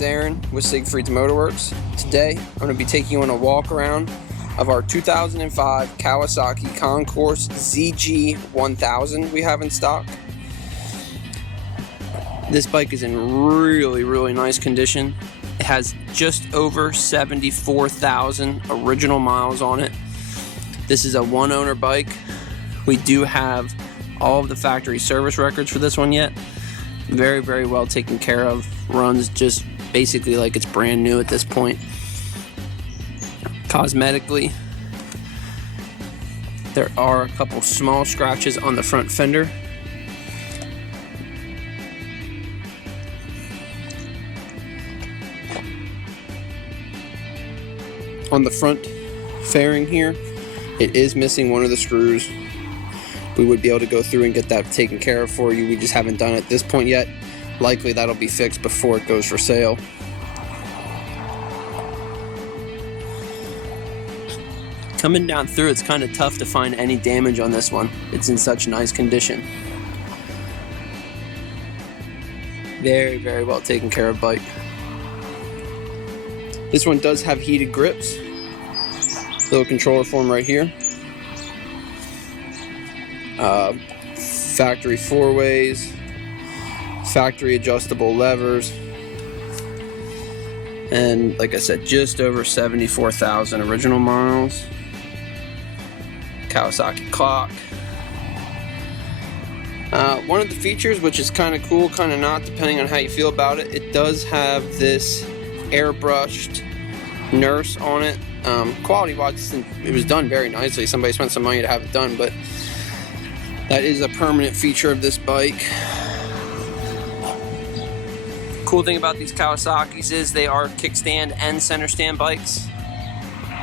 is Aaron with Siegfried's Motorwerx. Today I'm going to be taking you on a walk around of our 2005 Kawasaki Concours ZG1000 we have in stock. This bike is in really nice condition. It has just over 74,000 original miles on it. This is a one owner bike. We do have all of the factory service records for this one yet. Very well taken care of. Runs just basically like it's brand new at this point. Cosmetically, there are a couple small scratches on the front fender. On the front fairing here, it is missing one of the screws. We would be able to go through and get that taken care of for you. We just haven't done it at this point yet. Likely that'll be fixed before it goes for sale. Coming down through, it's kind of tough to find any damage on this one. It's in such nice condition. Very well taken care of bike. This one does have heated grips. Little controller form right here. Factory 4-ways, factory adjustable levers, and like I said, just over 74,000 original miles. Kawasaki clock. One of the features, which is kind of cool, kind of not, depending on how you feel about it, it does have this airbrushed nurse on it. Quality wise, it was done very nicely. Somebody spent some money to have it done, but that is a permanent feature of this bike. Cool thing about these Kawasaki's is they are kickstand and center stand bikes.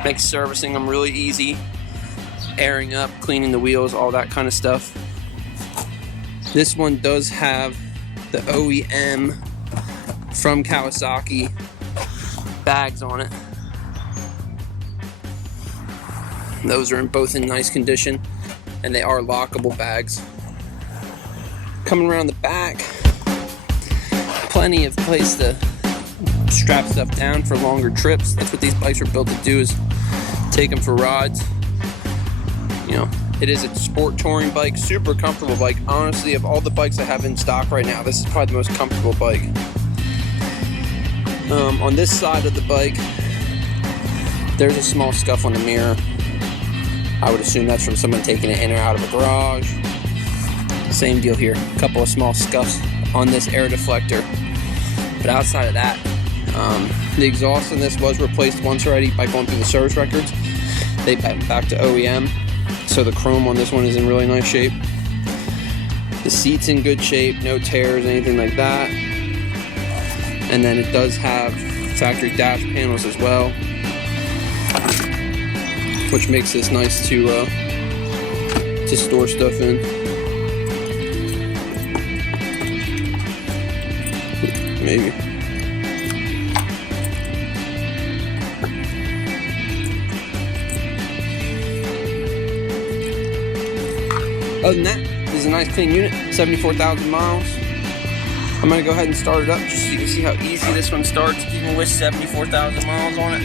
Makes servicing them really easy. Airing up, cleaning the wheels, all that kind of stuff. This one does have the OEM from Kawasaki bags on it. Those are both in nice condition, and they are lockable bags. Coming around the back, plenty of place to strap stuff down for longer trips. That's what these bikes are built to do, is take them for rides. You know, it is a sport touring bike, super comfortable bike. Honestly, of all the bikes I have in stock right now, this is probably the most comfortable bike. On this side of the bike, there's a small scuff on the mirror. I would assume that's from someone taking it in or out of a garage. Same deal here. A couple of small scuffs on this air deflector. But outside of that, the exhaust in this was replaced once already by going through the service records. They went back to OEM. So the chrome on this one is in really nice shape. The seat's in good shape, no tears, anything like that. And then it does have factory dash panels as well, which makes this nice to store stuff in. Maybe. Other than that, this is a nice clean unit, 74,000 miles. I'm going to go ahead and start it up just so you can see how easy this one starts, even with 74,000 miles on it.